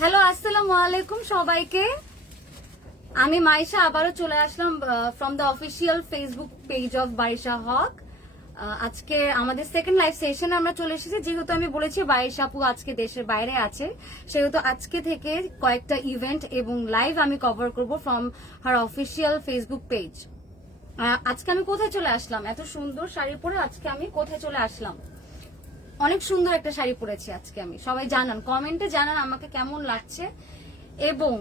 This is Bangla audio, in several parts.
হ্যালো, আসসালামু আলাইকুম সবাইকে। আমি মাইশা আবারও চলে আসলাম from the official Facebook page of Barisha Haque. আজকে আমাদের সেকেন্ড লাইভ সেশনে আমরা চলে এসেছি। যেহেতু আমি বলেছি বারিশা আপু আজকে দেশের বাইরে আছে, সেহেতু আজকে থেকে কয়েকটা ইভেন্ট এবং লাইভ আমি কভার করব from her official Facebook page. আজকে আমি কোথায় চলে আসলাম? এত সুন্দর শাড়ি পরে আজকে আমি কোথায় চলে আসলাম? অনেক সুন্দর একটা শাড়ি পরেছি আজকে আমি। সবাই জানান, কমেন্টে জানান আমাকে কেমন লাগছে এবং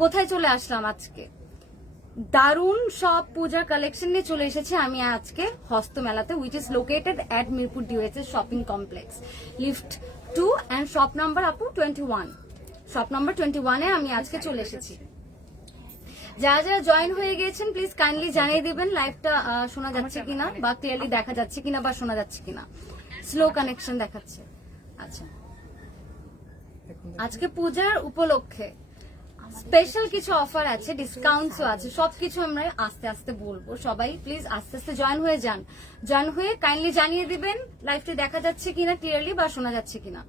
কোথায় চলে আসলাম আজকে। দারুণ সব পূজার কালেকশন নিয়ে চলে এসেছি আমি আজকে হস্তমেলাতে, which is located at Mirpur DOHS shopping complex, lift 2 and shop number আপু 21। শপ নাম্বার 21 এ আমি আজকে চলে এসেছি। যারা যারা জয়েন হয়ে গিয়েছেন প্লিজ কাইন্ডলি জানিয়ে দিবেন লাইভটা শোনা যাচ্ছে কিনা বা ক্লিয়ারলি দেখা যাচ্ছে কিনা বা শোনা যাচ্ছে কিনা। স্লো কানেকশন দেখাচ্ছে। আচ্ছা, আজকে পূজার উপলক্ষে স্পেশাল কিছু অফার আছে, ডিসকাউন্টসও আছে, সবকিছু আমরা আস্তে আস্তে বলবো। সবাই প্লিজ আস্তে আস্তে জয়েন হয়ে যান। জয়েন হয়ে কাইন্ডলি জানিয়ে দিবেন লাইভটি দেখা যাচ্ছে কিনা ক্লিয়ারলি বা শোনা যাচ্ছে কিনা।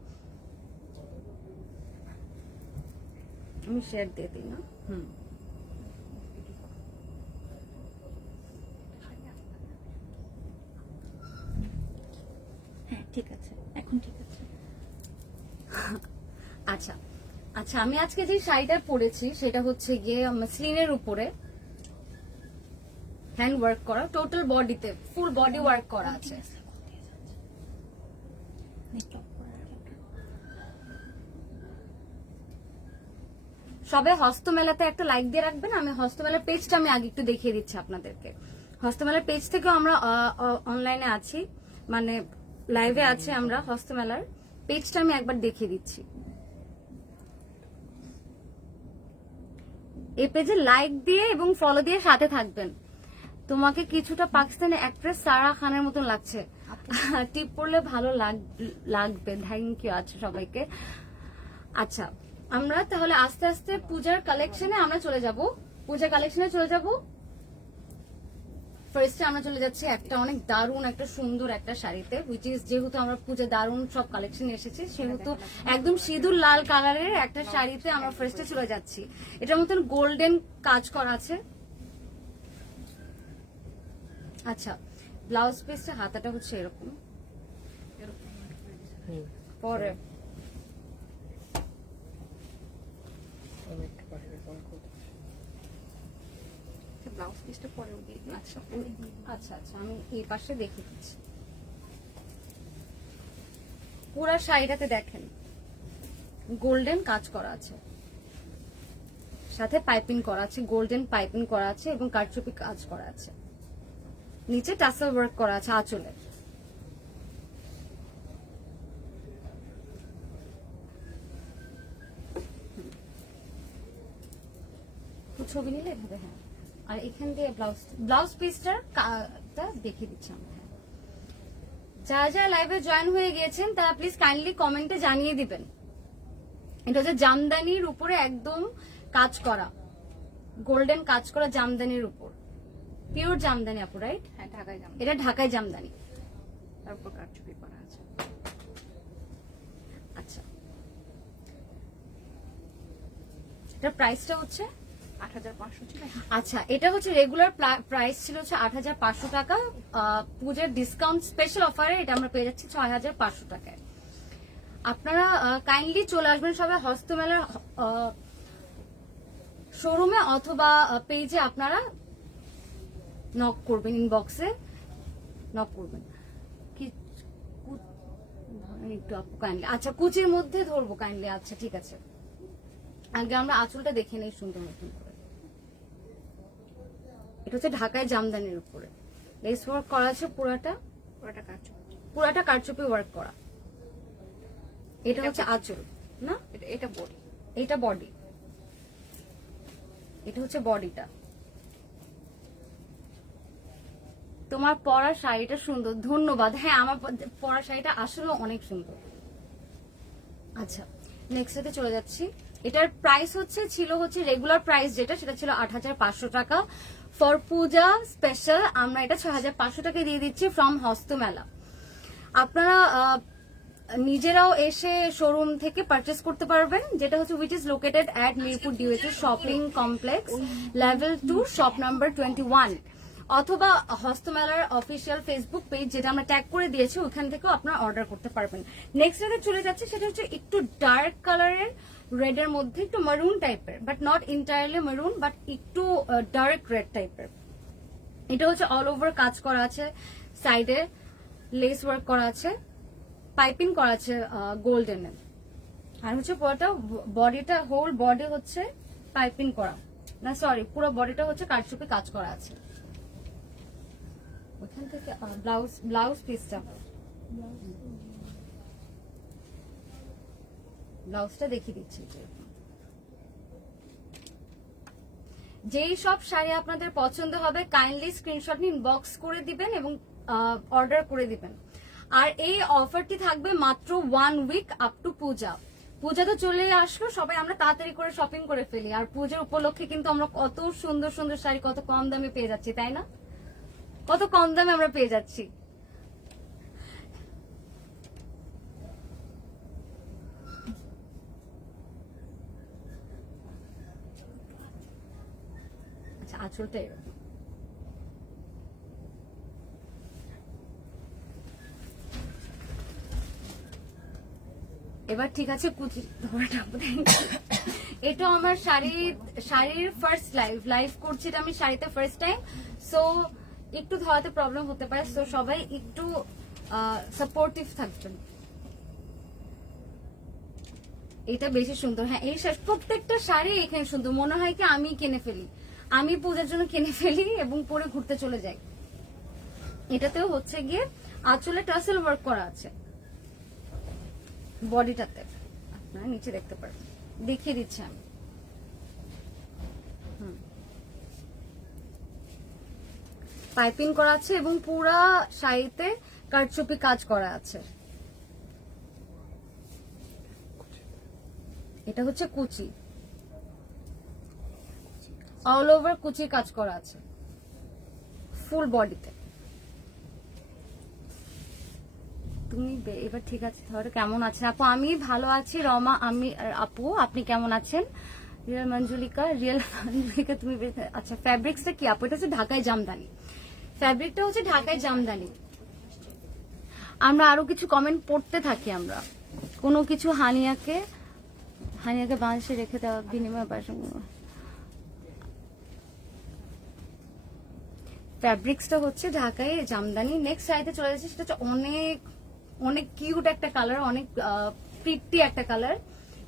আমি শেয়ার দিয়ে দিই না। হ্যাঁ ঠিক আছে, এখন ঠিক আছে। আচ্ছা আচ্ছা, আমি আজকে যে শাড়িটা পরেছি সেটা হচ্ছে গিয়ে মসলিনের উপরে হ্যান্ড ওয়ার্ক করা, টোটাল বডিতে ফুল বডি ওয়ার্ক করা আছে। সবাই হস্তমেলাতে একটা লাইক দিয়ে রাখবেন। আমি হস্তমেলার পেজটা আমি আগে একটু দেখিয়ে দিচ্ছি আপনাদেরকে। হস্তমেলার পেজ থেকেও আমরা অনলাইনে আছি, মানে লাইভে আছে আমরা। হস্তমেলার পেজটা আমি একবার দেখিয়ে দিচ্ছি। এই পেজে লাইক দিয়ে এবং ফলো দিয়ে সাথে থাকবেন। তোমাকে কিছুটা পাকিস্তানি অ্যাক্ট্রেস সারা খানের মতন লাগছে। টিপ পড়লে ভালো লাগবে। থ্যাংক ইউ আছে সবাইকে। আচ্ছা, আমরা তাহলে আস্তে আস্তে পূজার কালেকশনে আমরা চলে যাব। পূজার কালেকশনে চলে যাব। ফার্স্টে আমরা চলে যাচ্ছি একটা অনেক দারুণ একটা সুন্দর একটা শাড়িতে, হুইচ ইজ, যেহেতু আমরা পূজা দারুণ সব কালেকশন এসেছি সেহেতু একদম সিঁদুর লাল কালারের একটা শাড়িতে আমরা ফার্স্টে চলে যাচ্ছি। এটার মতন গোল্ডেন কাজ করা আছে। আচ্ছা, ব্লাউজ পিসটা হাতাটা হচ্ছে এরকম, পরে ব্লাউজ পিসটা পরেও দিয়ে দিই। আচ্ছা আচ্ছা আচ্ছা, আমি এই পাশে দেখিয়ে দিচ্ছি। পুরা শাড়িটাতে দেখেন গোল্ডেন কাজ করা আছে, সাথে পাইপিং করা আছে, গোল্ডেন পাইপিং করা আছে এবং কারচুপি কাজ করা আছে। নিচে টাসেল ওয়ার্ক করা আছে আঁচলে। ছবি নিলে এভাবে, হ্যাঁ। আর এখান দিয়ে ব্লাউজ পিসটার দেখিয়ে দিচ্ছি আমরা। যারা যারা লাইভে জয়েন হয়ে গিয়েছেন তারা প্লিজ কাইন্ডলি কমেন্টে জানিয়ে দিবেন। এটা হচ্ছে জামদানির উপরে একদম কাজ করা, গোল্ডেন কাজ করা জামদানির উপর, পিওর জামদানি আপু, রাইট? হ্যাঁ, ঢাকায় জামদানি। এটা ঢাকায় জামদানি, তারপর কারচুপি করা আছে। আচ্ছা, এটা প্রাইসটা হচ্ছে ৮৫০০ ছিল। আচ্ছা, এটা হচ্ছে রেগুলার প্রাইস ছিল হচ্ছে ৮৫০০ টাকা। পূজার ডিসকাউন্ট স্পেশাল অফারে এটা আমরা পেয়ে যাচ্ছি ৬৫০০ টাকায়। আপনারা কাইন্ডলি চলে আসবেন সবাই হস্তমেলার শোরুমে অথবা পেজে। আপনারা নক করবেন, ইনবক্সে নক করবেন। কি একটু আপু কাইন্ডলি, আচ্ছা কুচির মধ্যে ধরবো কাইন্ডলি। আচ্ছা ঠিক আছে, আগে আমরা আঁচলটা দেখে নেই সুন্দর মতন করে। এটা হচ্ছে ঢাকায় জামদানির উপরে লেস ওয়ার্ক করা আছে, পুরাটা কারচুপি ওয়ার্ক করা। এটা হচ্ছে আঁচল না, এটা বডি, এটা বডি, এটা হচ্ছে বডিটা। তোমার পরা শাড়িটা সুন্দর, ধন্যবাদ। হ্যাঁ, আমার পরা শাড়িটা আসলে অনেক সুন্দর। আচ্ছা, নেক্সট এতে চলে যাচ্ছি। এটার প্রাইস ছিল রেগুলার প্রাইস যেটা, সেটা ছিল ৮৫০০ টাকা। ফর পূজা স্পেশাল আমরা এটা ৬৫০০ টাকা দিয়ে দিচ্ছি ফ্রম হস্তমেলা। আপনারা নিজেরাও এসে শোরুম থেকে পারচেস করতে পারবেন, যেটা হচ্ছে which is located at Mirpur DOHS shopping complex level 2 shop number 21, অথবা হস্তমেলার অফিসিয়াল ফেসবুক পেজ যেটা আমরা ট্যাগ করে দিয়েছি ওখান থেকেও আপনারা অর্ডার করতে পারবেন। নেক্সট যেটা চলে যাচ্ছে সেটা হচ্ছে একটু ডার্ক কালারের রেড এর মধ্যে একটু মারুন টাইপের, বাট নট এন্টায়ারলি মারুন, বাট একটু ডার্ক রেড টাইপের। এটা হচ্ছে অল ওভার কাজ করা আছে, সাইডে লেস ওয়ার্ক করা আছে, পাইপিং করা আছে গোল্ডেন এর, আর হচ্ছে পুরোটা বডিটা হোল বডি হচ্ছে পাইপিং করা, না সরি পুরো বডিটা হচ্ছে কারচুপি কাজ করা আছে। ওখান থেকে ব্লাউজ পিসটা ব্লাউজটা দেখিয়ে দিচ্ছি। যেই সব শাড়ি আপনাদের পছন্দ হবে কাইন্ডলি স্ক্রিনশট নিয়ে ইনবক্স করে দিবেন এবং অর্ডার করে দিবেন। আর এই অফারটি থাকবে মাত্র 1 উইক আপ টু পূজা। পূজা তো চলে আসলো, সবাই আমরা তাড়াতাড়ি করে শপিং করে ফেলি, আর পূজার উপলক্ষে কিন্তু আমরা কত সুন্দর সুন্দর শাড়ি কত কম দামে পেয়ে যাচ্ছি, তাই না? কত কম দামে আমরা পেয়ে যাচ্ছি। আচ্ছা, আঁচলটা এরকম। এবার ঠিক আছে, কুচি এটা আমার শাড়ির ফার্স্ট লাইভ করছি, এটা আমি শাড়িতে ফার্স্ট টাইম, সো একটু ধরাতে প্রবলেম হতে পারে, সো সবাই একটু সাপোর্টিভ থাকবেন। এটা বেশি সুন্দর, হ্যাঁ এই প্রত্যেকটা শাড়ি এখানে সুন্দর, মনে হয় কি আমি কিনে ফেলি, আমি পূজার জন্য কিনে ফেলি এবং পরে ঘুরতে চলে যাই। এটাতেও হচ্ছে গিয়ে আঁচলে টাসেল ওয়ার্ক করা আছে বডিটাতে, আপনারা নিচে দেখতে পারেন, দেখিয়ে দিচ্ছি আমি। পাইপিং করা আছে এবং পুরা শাড়িতে কারচুপি কাজ করা আছে। এটা হচ্ছে কুচি, অল ওভার কুচির কাজ করা আছে ফুল বডিতে। তুমি এবার ঠিক আছে, তাহলে কেমন আছেন আপু? আমি ভালো আছি রমা, আমি আপু আপনি কেমন আছেন? রিয়েল মঞ্জুলিকা তুমি আচ্ছা ফ্যাব্রিক্সটা কি আপু? এটা হচ্ছে ঢাকায় জামদানি, ফ্যাব্রিকটা হচ্ছে ঢাকায় জামদানি। আমরা আরো কিছু কমেন্ট পড়তে থাকি, আমরা কোনো কিছু হানিয়াকে বাংলাদেশে রেখে দেওয়া বিনিময় ফ্যাব্রিক্সটা হচ্ছে ঢাকায় জামদানি। নেক্সট শাড়িতে চলে যাচ্ছে, সেটা হচ্ছে অনেক অনেক কিউট একটা কালার, অনেক প্রিটি একটা কালার,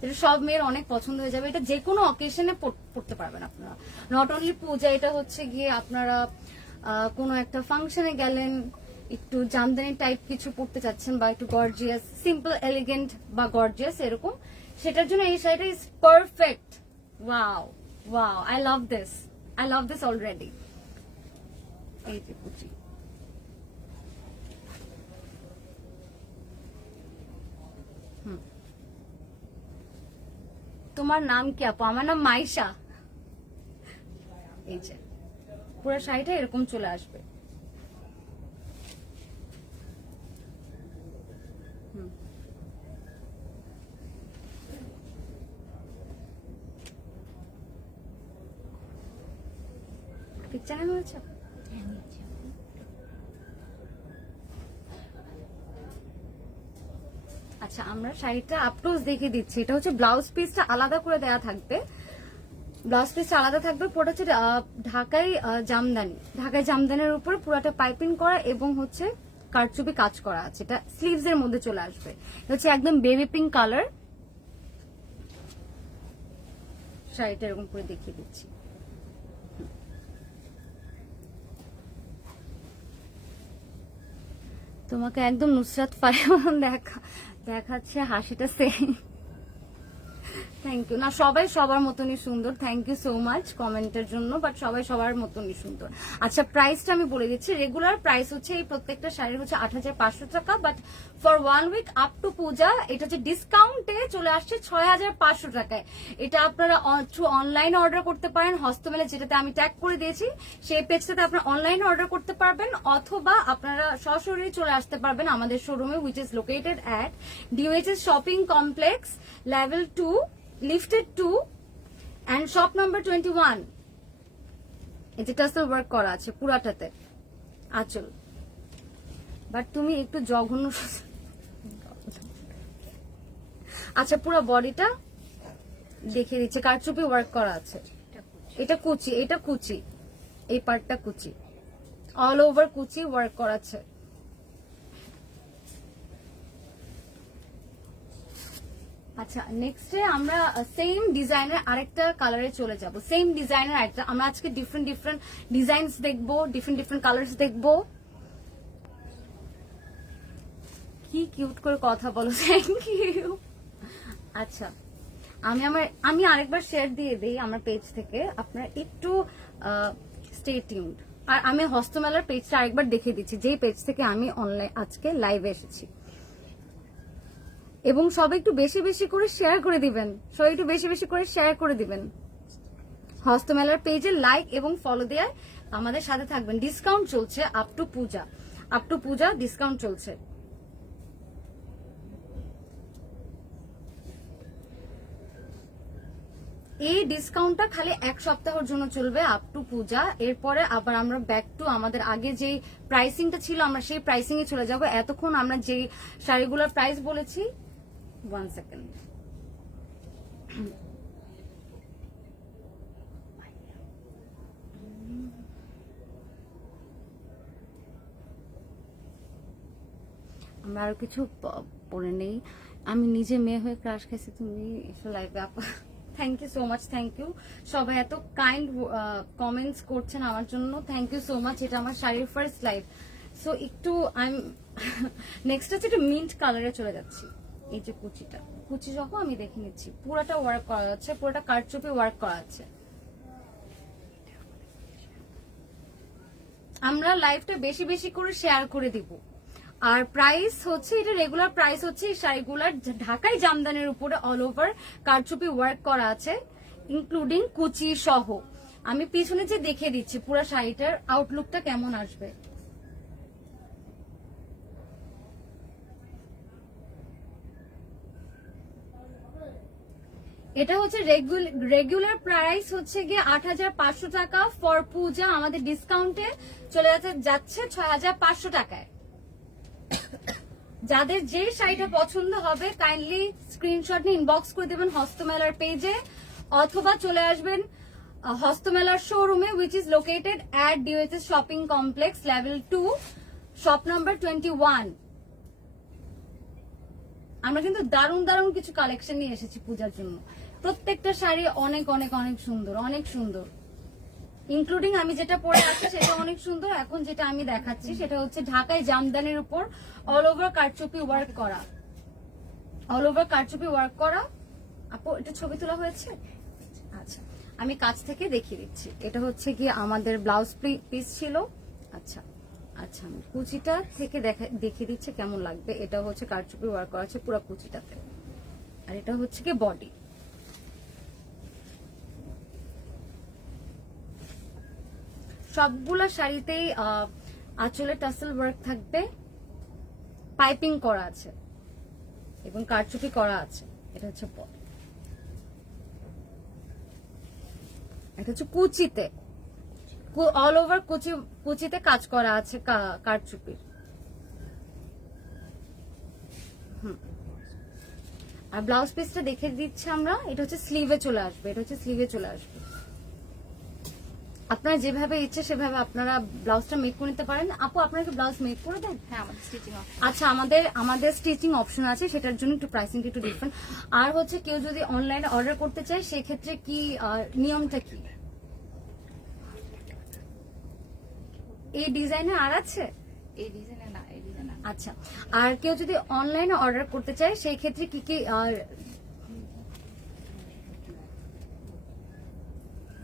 এটা সব মেয়ের অনেক পছন্দ হয়ে যাবে। এটা যে কোনো অকেশনে পড়তে পারবেন আপনারা, নট অনলি পূজা, এটা হচ্ছে গিয়ে আপনারা কোনো একটা ফাংশনে গেলেন, একটু জামদানি টাইপ কিছু পড়তে চাচ্ছেন বা একটু গর্জিয়াস, সিম্পল এলিগেন্ট বা গর্জিয়াস এরকম, সেটার জন্য এই শাড়িটা is perfect. Wow wow, I love this already. এই যে কুচি, তোমার নাম কি আপু? আমার নাম মাইশা। এই যে পুরো শাড়িটা এরকম চলে আসবে। পিকচারে হয়েছে। আচ্ছা, আমরা শাড়িটা আপলোজ দেখে দিচ্ছি। এটা হচ্ছে ব্লাউজ পিসটা আলাদা করে দেয়া থাকবে, ব্লাউজ পিসটা আলাদা থাকবে। পুরোটা হচ্ছে ঢাকায় জামদানির উপর পুরোটা পাইপিং করা এবং হচ্ছে কারচুপি কাজ করা আছে। এটা স্লিভস এর মধ্যে চলে আসবে। এটা হচ্ছে একদম বেবি পিঙ্ক কালার। শাড়িটা এরকম করে দেখিয়ে দিচ্ছি। তোমাকে একদম নুসরাত ফারিয়া দেখাচ্ছে, হাসিটা সেম। Thank you. না সবাই সবার মতনই সুন্দর, থ্যাংক ইউ সো মাচ কমেন্টের জন্য, বাট সবাই সবার মতনই সুন্দর। আচ্ছা প্রাইসটা আমি বলে দিচ্ছি, রেগুলার প্রাইস হচ্ছে এই প্রত্যেকটা শাড়ির হচ্ছে 8,500 টাকা, but for 1 week up to Puja এটা হচ্ছে ডিসকাউন্টে চলে আসছে 6,500 টাকায়। এটা আপনারা থ্রু অনলাইন অর্ডার করতে পারেন, হস্তমেলা যেটাতে আমি ট্যাগ করে দিয়েছি সেই পেজটাতে আপনারা অনলাইন অর্ডার করতে পারবেন, অথবা আপনারা সরাসরি চলে আসতে পারবেন আমাদের শোরুমে, which is located at DOHS shopping complex level 2 lifted 2 and shop number 21। এই যে টাসেল ওয়ার্ক করা আছে পুরাটাতে আঁচল, বাট তুমি একটু জঘন্য। আচ্ছা পুরো বডিটা দেখিয়ে দিচ্ছে, কারচুপি ওয়ার্ক করা আছে। এটা কুচি, এটা কুচি, এই পার্টটা কুচি, অল ওভার কুচি ওয়ার্ক করা আছে। আচ্ছা নেক্সটে আমরা সেম ডিজাইনের আরেকটা কালারে চলে যাব। সেম ডিজাইনের আরেকটা, আমরা আজকে ডিফারেন্ট ডিফারেন্ট ডিজাইনস দেখবো, ডিফারেন্ট ডিফারেন্ট কালার্স দেখবো। কি কিউট করে কথা বলো, থ্যাংক ইউ। আচ্ছা আমি আরেকবার শেয়ার দিয়ে দিই আমার পেজ থেকে, আপনারা একটু স্টে টিউনড। আর আমি হস্তমেলার পেজটা আরেকবার দেখিয়ে দিচ্ছি, যেই পেজ থেকে আমি অনলাইন আজকে লাইভে এসেছি। এবং সবাই একটু বেশি বেশি করে শেয়ার করে দিবেন, সবাই একটু বেশি বেশি করে শেয়ার করে দিবেন। হস্তমেলার পেজে লাইক এবং ফলো দেওয়ার আমাদের সাথে থাকবেন। ডিসকাউন্ট চলছে আপ টু পূজা ডিসকাউন্ট চলছে। এই ডিসকাউন্টটা খালি 1 সপ্তাহের জন্য চলবে আপ টু পূজা। এরপরে আবার আমরা ব্যাক টু আমাদের আগে যে প্রাইসিংটা ছিল আমরা সেই প্রাইসিং এ চলে যাব। এতক্ষণ আমরা যে শাড়িগুলোর প্রাইস বলেছি, 1 সেকেন্ড, আমরা আরো কিছু পরে নেই। আমি নিজে মেয়ে হয়ে ক্রাশ খাইছি, তুমি এসো লাইভে আপা। Thank you so much, thank you. সবাই এত কাইন্ড কমেন্টস করছেন আমার জন্য, থ্যাংক ইউ সো মাচ। এটা আমার শাড়ির ফার্স্ট লাইভ, সো একটু নেক্সট হচ্ছে একটু মিন্ট কালারে চলে যাচ্ছি। এই যে কুচি সহ আমি দেখে নিচ্ছি, পুরোটা ওয়ার্ক করা আছে, পুরোটা কারচুপি ওয়ার্ক করা আছে। আমরা লাইভটা বেশি বেশি করে শেয়ার করে দিব। আর প্রাইস হচ্ছে, এটা রেগুলার প্রাইস হচ্ছে এই শাড়িগুলার ঢাকাই জামদানির উপরে অল ওভার কারচুপি ওয়ার্ক করা আছে, ইনক্লুডিং কুচি সহ। আমি পিছনে যে দেখে দিচ্ছি পুরো শাড়িটার আউটলুকটা কেমন আসবে। এটা হচ্ছে রেগুলার প্রাইস হচ্ছে গিয়ে 8,500 টাকা, ফর পূজা আমাদের ডিসকাউন্টে চলে যাচ্ছে 6,500 টাকায়। যাদের যে শাড়িটা পছন্দ হবে কাইন্ডলি স্ক্রিনশট নিয়ে ইনবক্স করে দেবেন হস্তমেলার পেজে, অথবা চলে আসবেন হস্তমেলার শোরুমে, which is located at DOHS shopping complex level 2 shop number 21। আমরা কিন্তু দারুণ দারুণ কিছু কালেকশন নিয়ে এসেছি পূজার জন্য। প্রত্যেকটা শাড়ি অনেক অনেক অনেক সুন্দর, অনেক সুন্দর, ইনক্লুডিং আমি যেটা পরে আছি সেটা অনেক সুন্দর। এখন যেটা আমি দেখাচ্ছি সেটা হচ্ছে ঢাকাই জামদানির উপর অল ওভার কারচুপি ওয়ার্ক করা, অল ওভার কারচুপি ওয়ার্ক করা। আপু এটা ছবি তোলা হয়েছে? আচ্ছা আমি কাছ থেকে দেখিয়ে দিচ্ছি। এটা হচ্ছে কি আমাদের ব্লাউজ পিস ছিল। আচ্ছা আচ্ছা আমি কুচিটা থেকে দেখিয়ে দিচ্ছে কেমন লাগবে। এটা হচ্ছে কারচুপি ওয়ার্ক করা আছে পুরো কুচিটাতে, আর এটা হচ্ছে কি বডি। সবগুলো শাড়িতেই আঁচলে টাসেল ওয়ার্ক থাকবে, পাইপিং করা আছে এবং কারচুপি করা আছে। এটা হচ্ছে বডি, এটা হচ্ছে কুচিতে অল ওভার কুচিতে কাজ করা আছে কারচুপির। আর ব্লাউজ পিসটা দেখে দিচ্ছি আমরা, এটা হচ্ছে স্লিভে চলে আসবে, এটা হচ্ছে স্লিভে চলে আসবে। আপনারা যেভাবে ইচ্ছে সেভাবে আপনারা ব্লাউজটা মেক করে নিতে পারেন। আপু আপনারা কি ব্লাউজ মেক করে দেন? হ্যাঁ আমাদের স্টিচিং অপশন। আচ্ছা আমাদের স্টিচিং অপশন আছে, সেটার জন্য একটু প্রাইসিং একটু ডিফারেন্ট। আর হচ্ছে কেউ যদি অনলাইনে অর্ডার করতে চায় সেক্ষেত্রে কি নিয়মটা কি? এই ডিজাইনে আর আছে? এই ডিজাইনে না, এই ডিজাইনে না। আচ্ছা আর কেউ যদি অনলাইনে অর্ডার করতে চায় সেই ক্ষেত্রে কি কি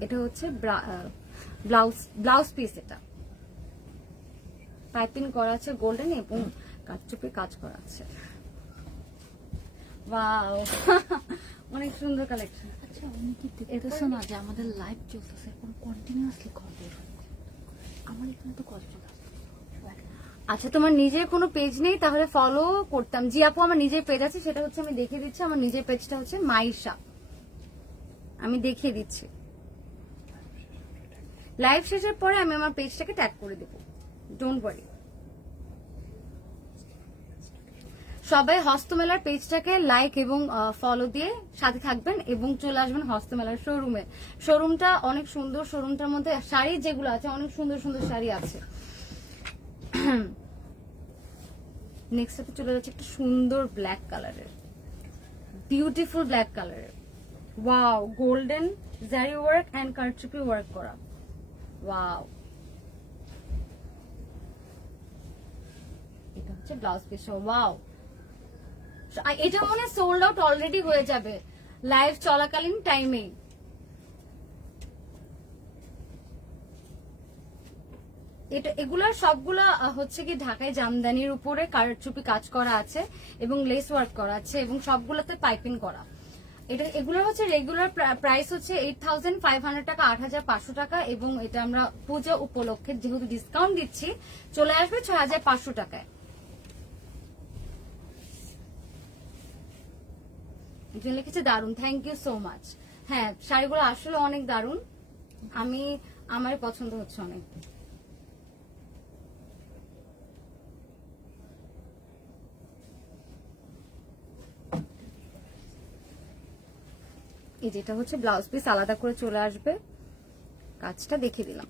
এটা হচ্ছে ব্লাউজ পিস, এটা পাইপিং করা আছে গোল্ডেন এবং কাটচুপি কাজ করা আছে। ওয়াও অনেক সুন্দর কালেকশন। আচ্ছা আমি কি দেখতেছো না যে আমাদের লাইভ চলতেছে, এখন কন্টিনিউয়াসলি কল বের হচ্ছে, আমার এখানে তো কল চলে আসছে। আচ্ছা তোমার নিজের কোনো পেজ নেই, তাহলে ফলো করতাম। জি আপু আমার নিজের পেজ আছে, সেটা হচ্ছে আমি দেখিয়ে দিচ্ছি। আমার নিজের পেজটা হচ্ছে মাইশা, আমি দেখিয়ে দিচ্ছি। লাইভ শেষের পরে আমি আমার পেজটাকে ট্যাগ করে দেবো, ডোন্ট ওয়ারি। সবাই হস্তমেলার পেজটাকে লাইক এবং ফলো দিয়ে সাথে থাকবেন এবং চলে আসবেন হস্তমেলার শোরুমে। শোরুমটা অনেক সুন্দর, শোরুমটার মধ্যে শাড়ি যেগুলো আছে অনেক সুন্দর সুন্দর শাড়ি আছে। নেক্সট সাথে চলে যাচ্ছে একটা সুন্দর ব্ল্যাক কালারের, বিউটিফুল ব্ল্যাক কালারের। ওয়াও, গোল্ডেন জারি ওয়ার্ক এন্ড কারচুপি ওয়ার্ক করা। ওয়াও, এটা হচ্ছে ব্লাউজ পিস। ওয়াও, এটা মনে হয় সোল্ড আউট অলরেডি হয়ে যাবে লাইভ চলাকালীন টাইমেই। এটা এগুলার সবগুলা হচ্ছে কি ঢাকায় জামদানির উপরে কারচুপি কাজ করা আছে এবং লেস ওয়ার্ক করা আছে এবং সবগুলোতে পাইপিং করা। এটা এগুলোর হচ্ছে রেগুলার প্রাইস হচ্ছে 8500 টাকা, 8500 টাকা, এবং এটা আমরা পূজা উপলক্ষে যেহেতু ডিসকাউন্ট দিচ্ছি চলে আসবে 6500 টাকায়। একজন লিখেছে দারুন, থ্যাংক ইউ সো মাচ। হ্যাঁ শাড়িগুলো আসলে অনেক দারুন, আমার পছন্দ হচ্ছে অনেক। এই যেটা হচ্ছে ব্লাউজ পিস, আলাদা করে চলে আসবে, কাজটা দেখে দিলাম।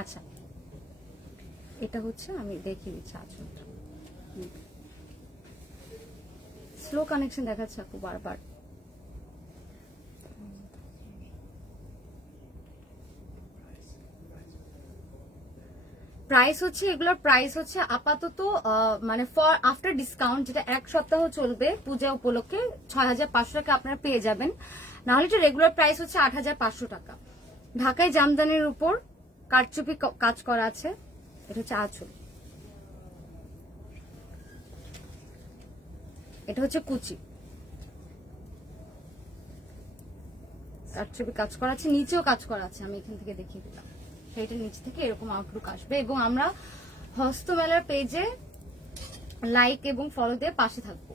আচ্ছা এটা হচ্ছে আমি দেখিয়ে দিচ্ছি আঁচলটা। স্লো কানেকশন দেখাচ্ছে আপু বারবার। প্রাইস হচ্ছে এগুলোর প্রাইস হচ্ছে আপাতত মানে ফর আফটার ডিসকাউন্ট, যেটা এক সপ্তাহ চলবে পূজা উপলক্ষে 6500 টাকা আপনারা পেয়ে যাবেন। নাহলে এটা রেগুলার প্রাইস হচ্ছে 8500 টাকা। ঢাকায় জামদানির উপর কারচুপি কাজ করা আছে। এটা হচ্ছে আঁচল, এটা হচ্ছে কুচি, কারচুপি কাজ করা আছে, নিচেও কাজ করা আছে। আমি এখান থেকে দেখিয়ে দিলাম, সেইটা নিচে থেকে এরকম আউটলুক আসবে। এবং আমরা হস্তমেলার পেজে লাইক এবং ফলো দিয়ে পাশে থাকবো।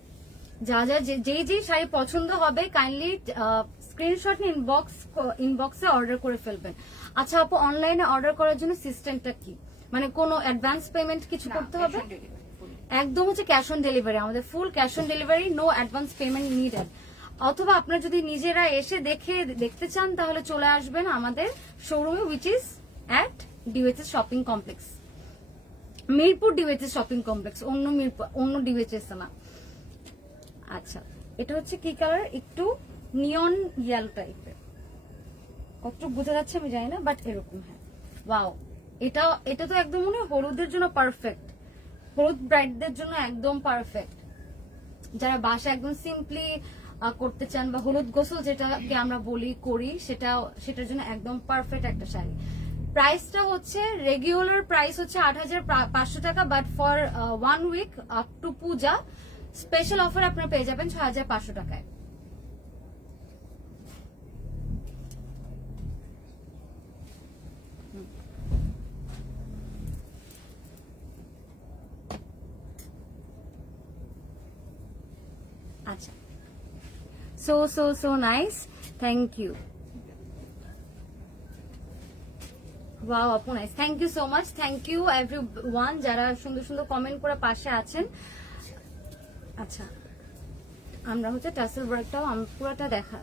যা যা যেই শাড়ি পছন্দ হবে কাইন্ডলি স্ক্রিনশট নিয়ে ইনবক্সে অর্ডার করে ফেলবেন। আচ্ছা আপু, অনলাইনে অর্ডার করার জন্য সিস্টেমটা কি? মানে কোনো অ্যাডভান্স পেমেন্ট কিছু করতে হবে? একদম হচ্ছে ক্যাশ অন ডেলিভারি, আমাদের full cash on delivery, no advance payment needed. অথবা আপনারা যদি নিজেরা এসে দেখতে চান তাহলে চলে আসবেন আমাদের শোরুমে, which is at DOHS shopping complex, Mirpur DOHS shopping complex, অন্য ডিওএইচএস না। আচ্ছা এটা হচ্ছে কি কালার, একটু নিয়ন ইয়েলো টাইপের, কতটুকু বোঝা যাচ্ছে আমি জানি না, বাট এরকম। হ্যাঁ ওয়াও, এটা তো একদম মনে হয় হলুদের জন্য পারফেক্ট, হলুদ ব্রাইডদের জন্য একদম পারফেক্ট। যারা বাসা একদম সিম্পলি করতে চান বা হলুদ গোসল যেটাকে আমরা করি সেটার জন্য একদম পারফেক্ট একটা শাড়ি। প্রাইসটা হচ্ছে রেগুলার প্রাইস হচ্ছে 8500 টাকা, but for 1 week up to Puja special offer আপনারা পেয়ে যাবেন 6500 টাকায়। আচ্ছা, so nice, thank you. Wow আপু nice, thank you so much, thank you everyone যারা সুন্দর সুন্দর কমেন্ট করে পাশে আছেন। আচ্ছা আমরা হচ্ছে টাসেল ওয়ার্কটাও আমি পুরোটা দেখা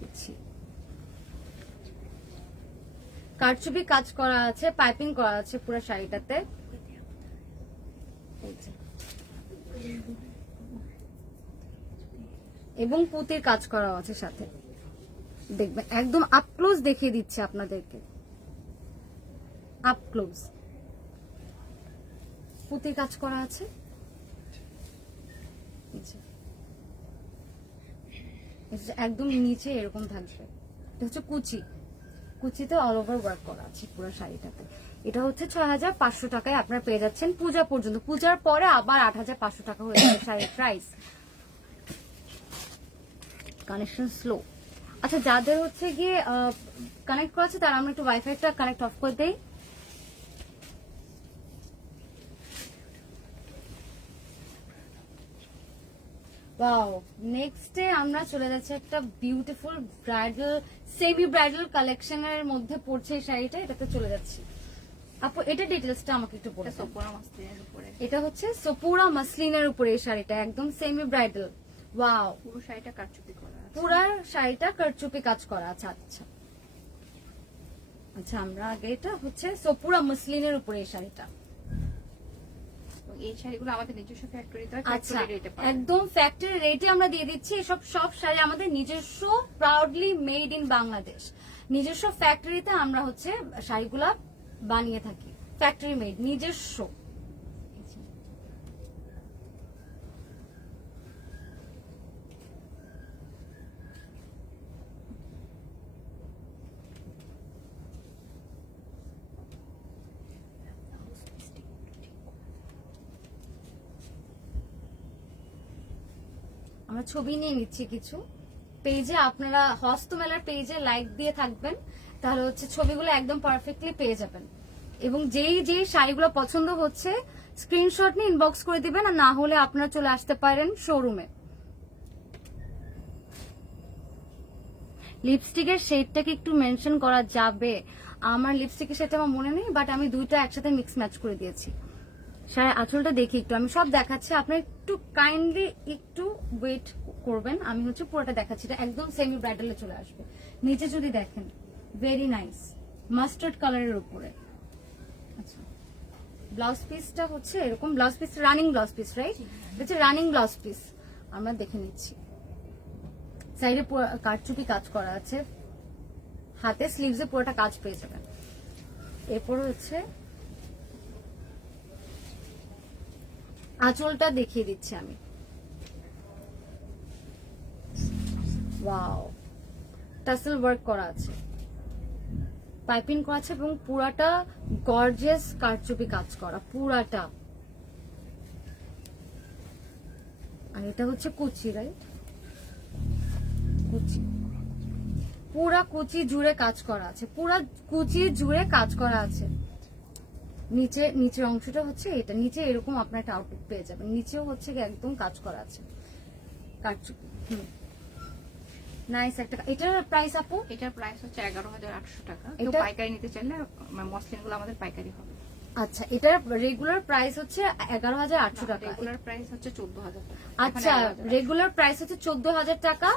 দিচ্ছি, কারচুপি কাজ করা আছে, পাইপিং করা আছে পুরো শাড়িটাতে। এবং পুঁতির কাজ করা আছে সাথে। দেখবেন একদম আপ ক্লোজ দেখিয়ে দিচ্ছে আপনাদেরকে, আপ ক্লোজ। পুঁতির কাজ করা আছে, একদম নিচে এরকম থাকবে। এটা হচ্ছে কুচি, কুচিতে অল ওভার ওয়ার্ক করা আছে পুরো শাড়িটাতে। এটা হচ্ছে 6500 টাকায় আপনারা পেয়ে যাচ্ছেন পূজা পর্যন্ত। পূজার পরে আবার 8500 টাকা হয়ে যাবে শাড়ির প্রাইস। Connection slow. আচ্ছা, যাদের হচ্ছে গিয়ে কানেক্ট করা আছে তারা আমরা একটু ওয়াইফাইটা কানেক্ট অফ করে দেই। ওয়াও, নেক্সটে আমরা চলে যাচ্ছি একটা বিউটিফুল ব্রাইডাল, সেমি ব্রাইডাল কালেকশনের মধ্যে পড়ছে এই শাড়িটা। এটাতে চলে যাচ্ছি। আপু এটা ডিটেইলসটা আমাকে একটু বলে দাও। সোপুরা মাসলিনের উপরে, এটা হচ্ছে সোপুরা মাসলিনের উপরে এই শাড়িটা, একদম সেমি ব্রাইডাল। ওয়াও, পুরো শাড়িটা কারচুপি করা আছে। পুরো শাড়িটা কারচুপি কাজ করা আছে। আচ্ছা আচ্ছা, আমরা আগে এটা হচ্ছে সোপুরা মাসলিনের উপরে এই শাড়িটা। এই শাড়িগুলো আমাদের নিজস্ব ফ্যাক্টরিতে হয়, আচ্ছা, ফ্যাক্টরি রেটে পাওয়া যায়। একদম ফ্যাক্টরি রেটে আমরা দিয়ে দিচ্ছি। এসব সব শাড়ি আমাদের নিজস্ব, প্রাউডলি মেড ইন বাংলাদেশ। নিজস্ব ফ্যাক্টরিতে আমরা হচ্ছে শাড়িগুলা বানিয়ে থাকি, ফ্যাক্টরি মেড, নিজস্ব। আমরা ছবি নিয়ে নিচ্ছি কিছু। পেজে আপনারা হস্তমেলার পেজে লাইক দিয়ে থাকবেন, তাহলে হচ্ছে ছবিগুলো একদম পারফেক্টলি পেয়ে যাবেন। এবং যেই যেই শাড়িগুলো পছন্দ হচ্ছে স্ক্রিনশট নিয়ে ইনবক্স করে দিবেন, আর না হলে আপনারা চলে আসতে পারেন শোরুমে। লিপস্টিকের শেডটাকে একটু মেনশন করা যাবে? আমার লিপস্টিকের শেডটা আমার মনে নেই, বাট আমি দুইটা একসাথে মিক্স ম্যাচ করে দিয়েছি। শাড়ির আঁচলটা দেখি একটু, আমি সব দেখাচ্ছি, আপনার একটু কাইন্ডলি একটু ওয়েট করবেন। আমি হচ্ছে পুরোটা দেখাচ্ছি। এটা একদম সেমি ব্রাইডালে চলে আসবে। নিচে যদি দেখেন, ভেরি নাইস মাস্টার্ড কালারের উপরে। আচ্ছা, ব্লাউজ পিসটা হচ্ছে এরকম, blouse piece running blouse piece, right? এটা রানিং ব্লাউজ পিস, আমরা দেখে নিচ্ছি। সাইডে কারচুপি কাজ করা আছে, হাতে স্লিভসে পুরোটা কাজ পেয়ে যাবেন। এরপর হচ্ছে আঁচলটা দেখিয়ে দিচ্ছি আমি। ওয়াও, টাসেল ওয়ার্ক করা আছে, পাইপিং করা আছে এবং পুরাটা গর্জিয়াস কারচুপি কাজ করা পুরাটা। আর এটা হচ্ছে কুচি, রাইট? কুচি, পুরা কুচি জুড়ে কাজ করা আছে, পুরা কুচি জুড়ে কাজ করা আছে। নিচের অংশটা হচ্ছে এটা, নিচে এরকম আপনার একটা আউটলুক পেয়ে যাবেন। নিচেও হচ্ছে একদম কাজ করা আছে কারচুপি। নাইস একটা। এটার প্রাইস আপু? এটার প্রাইস হচ্ছে 11,800 টাকা। কেউ পাইকারি নিতে চাইলে মসলিনগুলো আমাদের পাইকারি হবে। আচ্ছা, এটার রেগুলার প্রাইস হচ্ছে 11,800 টাকা। রেগুলার প্রাইস হচ্ছে 14,000 টাকা। আচ্ছা, রেগুলার প্রাইস হচ্ছে 14,000 টাকা।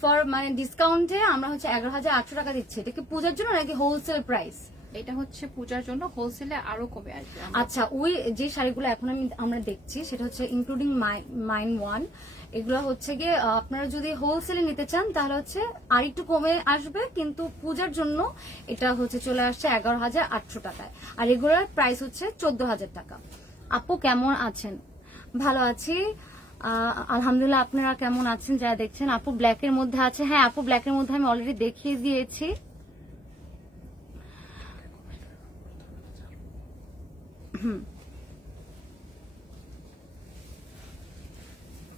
ফর মানে ডিসকাউন্টে আমরা হচ্ছে 11,800 টাকা দিচ্ছি। এটা কি পূজার জন্য নাকি হোলসেল প্রাইস? এটা হচ্ছে পূজার জন্য, হোলসেলে আরো কমে আসবে। আচ্ছা, ওই যে শাড়িগুলো এখন আমরা দেখছি সেটা হচ্ছে ইনক্লুডিং মাইন ওয়ান, এগুলো হচ্ছে গিয়ে আপনারা যদি হোলসেলে নিতে চান তাহলে হচ্ছে আর একটু কমে আসবে, কিন্তু পূজার জন্য এটা হচ্ছে চলে আসছে 11,800 টাকায়। আর রেগুলার প্রাইস হচ্ছে 14,000 টাকা। আপু কেমন আছেন? ভালো আছি আলহামদুলিল্লাহ। আপনারা কেমন আছেন যারা দেখছেন? আপু ব্ল্যাকের মধ্যে আছে। হ্যাঁ আপু, ব্ল্যাকের মধ্যে আমি অলরেডি দেখিয়ে দিয়েছি।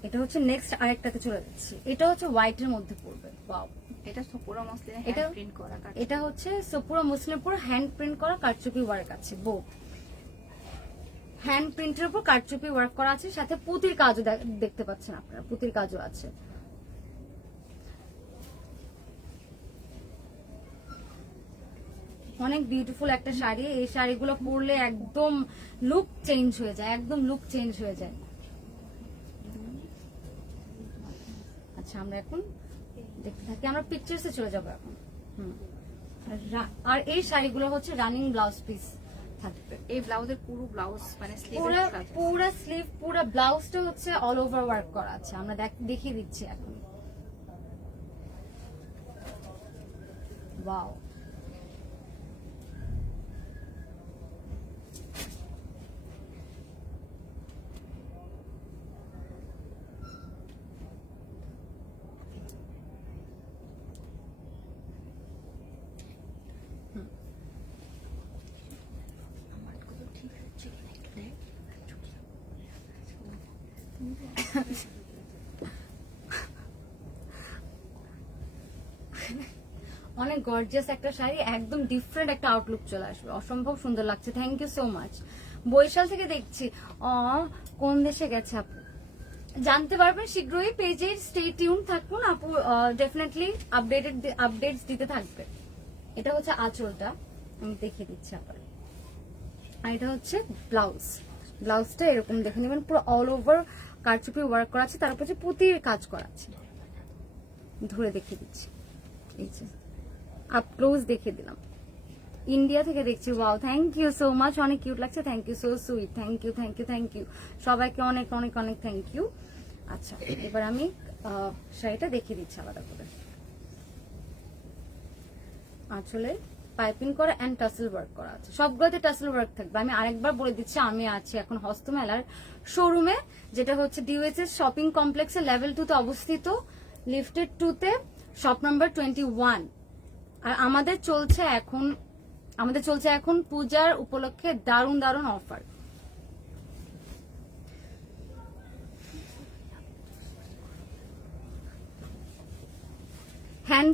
এটা হচ্ছে নেক্সট আরেকটাতে চলে যাচ্ছি। এটা হচ্ছে হোয়াইটের মধ্যে পড়বে। ওয়াও, এটা সোপুরা মসলিনে এটা হ্যান্ড প্রিন্ট করা। এটা হচ্ছে সোপুরা মুসলিমের উপর হ্যান্ড প্রিন্ট করা কারচুপি ওয়ার্ক আছে। হ্যান্ড প্রিন্টের উপর কারচুপি ওয়ার্ক করা আছে, সাথে পুঁতির কাজও দেখতে পাচ্ছেন আপনারা, পুঁতির কাজও আছে। অনেক বিউটিফুল একটা শাড়ি। এই শাড়িগুলো পরলে একদম লুক চেঞ্জ হয়ে যায়, একদম লুক চেঞ্জ হয়ে যায়। আচ্ছা, আমরা এখন দেখতে থাকি, আমরা পিকচার্সে চলে যাবো এখন। আর এই শাড়িগুলো হচ্ছে রানিং ব্লাউজ পিস থাকবে। এই ব্লাউজের পুরো ব্লাউজ মানে পুরো স্লিভ, পুরো ব্লাউজটা হচ্ছে অল ওভার ওয়ার্ক করা আছে। আমরা দেখিয়ে দিচ্ছি এখন। ওয়াও, অনেক গর্জিয়াস একটা শাড়ি, একদম ডিফারেন্ট একটা আউটলুক চলে আসবে, অসম্ভব সুন্দর লাগছে। Thank you so much. Barishal থেকে দেখছি। কোন দেশে গেছে আপু জানতে পারবেন শীঘ্রই, পেজে স্টে টিউন থাকুন আপু, ডেফিনেটলি আপডেটস দিতে থাকবে। এটা হচ্ছে আঁচলটা, আমি দেখিয়ে দিচ্ছি আবার। আর এটা হচ্ছে ব্লাউজটা এরকম দেখে নেবেন, পুরো অল ওভার কারচুপি ওয়ার্ক করা আছে, তার উপর যে পুঁতির কাজ করা আছে। ধরে দেখিয়ে দিচ্ছি, এই যে আপ ক্লোজ দেখিয়ে দিলাম। ইন্ডিয়া থেকে দেখছি। Wow, thank you so much, অনেক কিউট লাগছে। Thank you, so sweet. Thank you thank you thank you সবাইকে অনেক অনেক অনেক থ্যাংক ইউ। আচ্ছা, এবার আমি শাড়িটা দেখিয়ে দিচ্ছি আলাদা করে। আসলে পাইপিং করা এন্ড টাসেল ওয়ার্ক করা আছে, সবগুলোতে টাসেল ওয়ার্ক থাকবে। আমি আরেকবার বলে দিচ্ছি, আমি আছি এখন হস্তমেলার শোরুমে, যেটা হচ্ছে ডিওএসএস শপিং কমপ্লেক্সের লেভেল 2 তে অবস্থিত, লিফটেড 2 তে, শপ নাম্বার 21। আর আমাদের চলছে এখন পূজার উপলক্ষে দারুণ দারুণ অফার। হ্যান্ড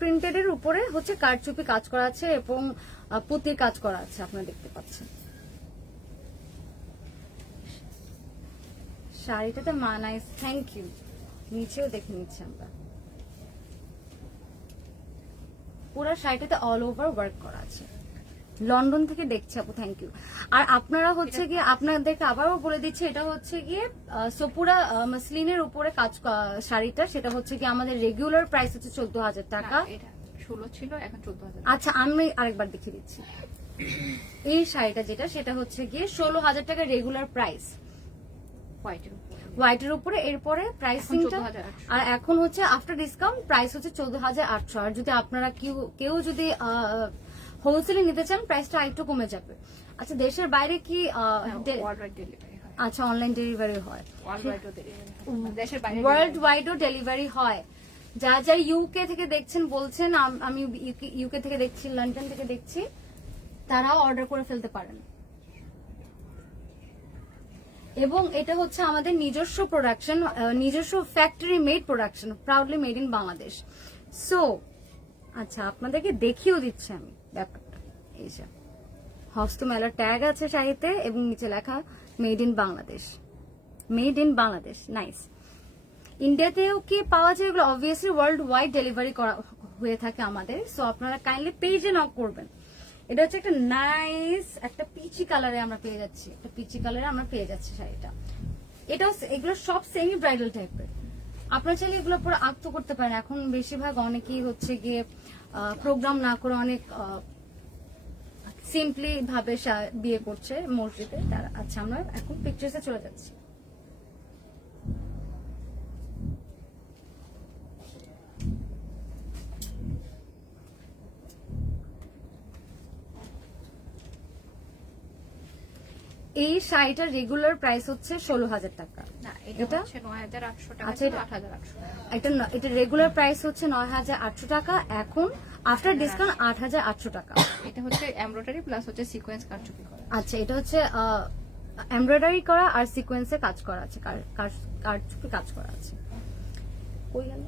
প্রিন্টেড এর উপরে হচ্ছে কারচুপি কাজ করা আছে এবং পুঁতির কাজ করা আছে, আপনারা দেখতে পাচ্ছেন। শাড়িটাতে নাইস, থ্যাংক ইউ। নিচেও দেখে নিচ্ছি আমরা, পুরো শাড়িটাতে অল ওভার ওয়ার্ক করা আছে। লন্ডন থেকে দেখছি আপু, থ্যাংক ইউ। আর আপনারা হচ্ছে গিয়ে, আপনাদেরকে আবারও বলে দিচ্ছি, এটা হচ্ছে গিয়ে সোপুরা মসলিনের উপরে কাজ শাড়িটা, সেটা হচ্ছে গিয়ে আমাদের রেগুলার প্রাইস হচ্ছে 14,000 টাকা। 16 ছিল, এখন 14,000। আচ্ছা, আমি আরেকবার দেখিয়ে দিচ্ছি। এই শাড়িটা যেটা, সেটা হচ্ছে গিয়ে 16,000 টাকা রেগুলার প্রাইস হোয়াইটের উপরে। এরপরে প্রাইসিংটা, আর এখন হচ্ছে আফটার ডিসকাউন্ট প্রাইস হচ্ছে 14,800। আর যদি আপনারা কেউ যদি হোলসেলে নিতে চান, প্রাইসটা আরেকটু কমে যাবে। আচ্ছা, দেশের বাইরে কি আচ্ছা অনলাইন ডেলিভারি হয়, ওয়ার্ল্ড ওয়াইডও ডেলিভারি হয়। যা ইউকে থেকে দেখছেন বলছেন, আমি ইউকে থেকে দেখছি, লন্ডন থেকে দেখছি, তারাও অর্ডার করে ফেলতে পারেন। এবং এটা হচ্ছে আমাদের নিজস্ব প্রোডাকশন, নিজস্ব factory made production, proudly made in Bangladesh. So আচ্ছা, আপনাদেরকে দেখিয়েও দিচ্ছি আমি ব্যাপারটা। এই যে হস্তমেলার ট্যাগ আছে শাড়িতে এবং নিচে লেখা made in Bangladesh, made in Bangladesh. Nice. ইন্ডিয়াতেও কি পাওয়া যায় এগুলো? অবভিয়াসলি ওয়ার্ল্ড ওয়াইড ডেলিভারি করা হয়ে থাকে আমাদের। সো আপনারা কাইন্ডলি পেজে নক করবেন। এটা হচ্ছে একটা নাইস একটা পিচি কালারে আমরা পেয়ে যাচ্ছি, শাড়িটা। এগুলো সব সেমি ব্রাইডাল টাইপের। আপনারা চাইলে এগুলো পুরো আক্ত করতে পারেন। এখন বেশিরভাগ অনেকেই হচ্ছে গিয়ে প্রোগ্রাম না করে অনেক সিম্পলি ভাবে বিয়ে করছে মসজিদে তারা। আচ্ছা, আমরা এখন পিকচার্সে চলে যাচ্ছি। এই শাড়িটার রেগুলার প্রাইস হচ্ছে 16,000 টাকা। এটা 9,800 টাকা। আচ্ছা, এটা রেগুলার প্রাইস হচ্ছে 9,800 টাকা, এখন আফটার ডিসকাউন্ট 8,800 টাকা। এটা হচ্ছে এমব্রয়ডারি প্লাস হচ্ছে সিকোয়েন্স কারচুপি করা। আচ্ছা, এটা হচ্ছে এমব্রয়ডারি করা আর সিকোয়েন্সে কাজ করা আছে, কারচুপি কাজ করা আছে। কই গেল?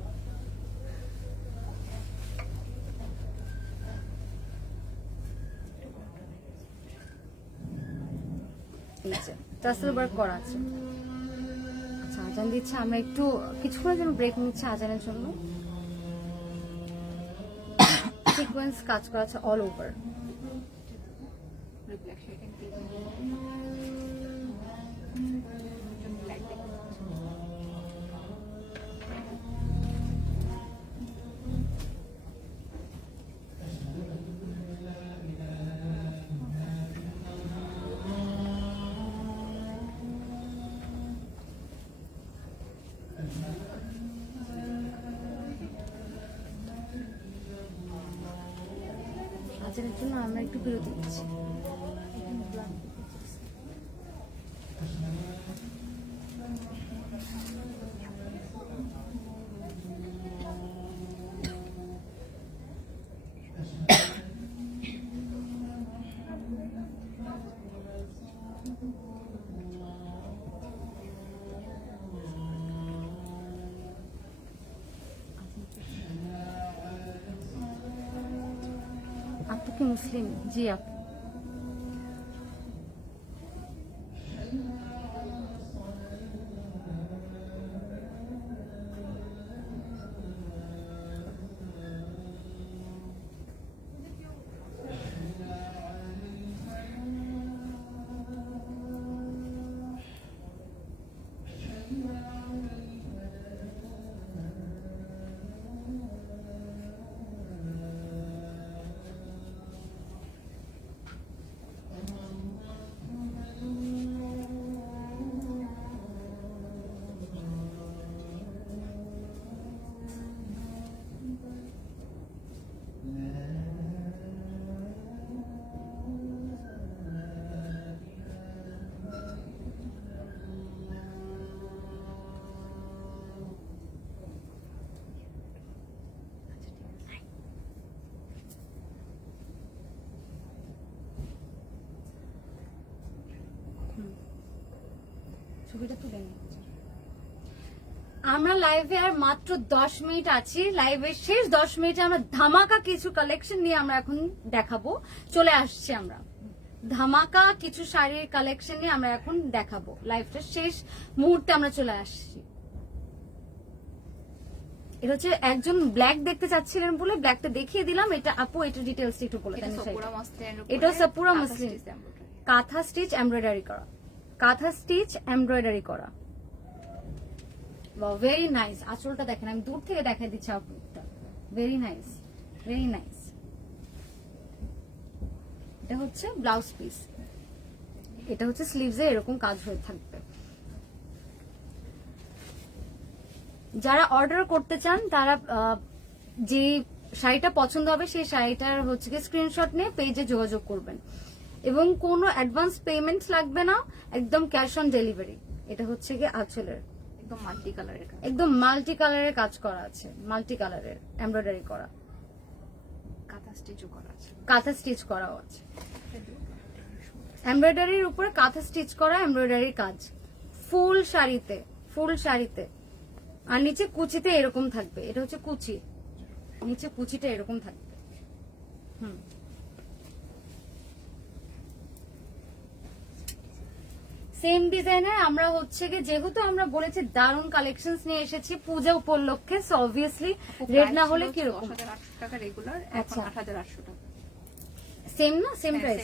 টাসেল ওয়ার্ক করা আছে। আচ্ছা, আজান দিচ্ছে, আমরা একটু কিছুক্ষণের জন্য ব্রেক নিচ্ছি আজানের জন্য। সিকোয়েন্স কাজ করা আছে অল ওভার। বাজারের জন্য আমরা একটু বিরতি নিচ্ছি। আপু কি মুসলিম? জি আপু। ছবিটা তুলে নিই। আমরা লাইভে আর মাত্র 10 মিনিট আছি। লাইভের শেষ 10 মিনিটে আমরা ধামাকা কিছু কালেকশন নিয়ে আমরা এখন দেখাবো। চলে আসছি আমরা ধামাকা কিছু শাড়ির কালেকশন নিয়ে আমরা এখন দেখাবো। লাইভটা শেষ মুহূর্তে আমরা চলে আসছি। এটা হচ্ছে একজন ব্ল্যাক দেখতে চাচ্ছিলেন বলে ব্ল্যাকটা দেখিয়ে দিলাম। এটা আপু এটা ডিটেইলস একটু বলে দেন। এটা সাপুরা মসলিন কাঁথা স্টিচ এমব্রয়ডারি করা, কাঁথা স্টিচ এমব্রয়ডারি করা। Wow, very nice. আঁচলটা দেখেন, আমি দূর থেকে দেখাই দিচ্ছি আপনাকে। Very nice, very nice. এটা হচ্ছে ব্লাউজ পিস, এটা হচ্ছে স্লিভসে এরকম কাজ হয়ে থাকবে। যারা অর্ডার করতে চান তারা যে শাড়িটা পছন্দ হবে সেই শাড়িটার হচ্ছে কি স্ক্রিনশট নিয়ে পেজে যোগাযোগ করবেন এবং কোনো অ্যাডভান্স পেমেন্ট লাগবে না, একদম ক্যাশ অন ডেলিভারি। এটা হচ্ছে কি আঁচলের একদম মাল্টি কালারের, একদম মাল্টি কালারের কাজ করা আছে, মাল্টি কালারের এমব্রয়ডারি করা, কাঁথা স্টিচও করা আছে, কাঁথা স্টিচ করাও আছে। এমব্রয়ডারির উপরে কাঁথা স্টিচ করা এমব্রয়ডারির কাজ ফুল শাড়িতে, ফুল শাড়িতে। আর নিচে কুচিতে এরকম থাকবে, এটা হচ্ছে কুচি, নিচে কুচিটা এরকম থাকবে। সেম ডিজাইনের আমরা হচ্ছে কি, যেহেতু আমরা বলেছি দারুন কালেকশনস নিয়ে এসেছি পূজা উপলক্ষে, সো অবভিয়াসলি রেট না হলে কি রকম 8,800 টাকা রেগুলার, এখন 8,800 টাকা। সেম না, সেম প্রাইস।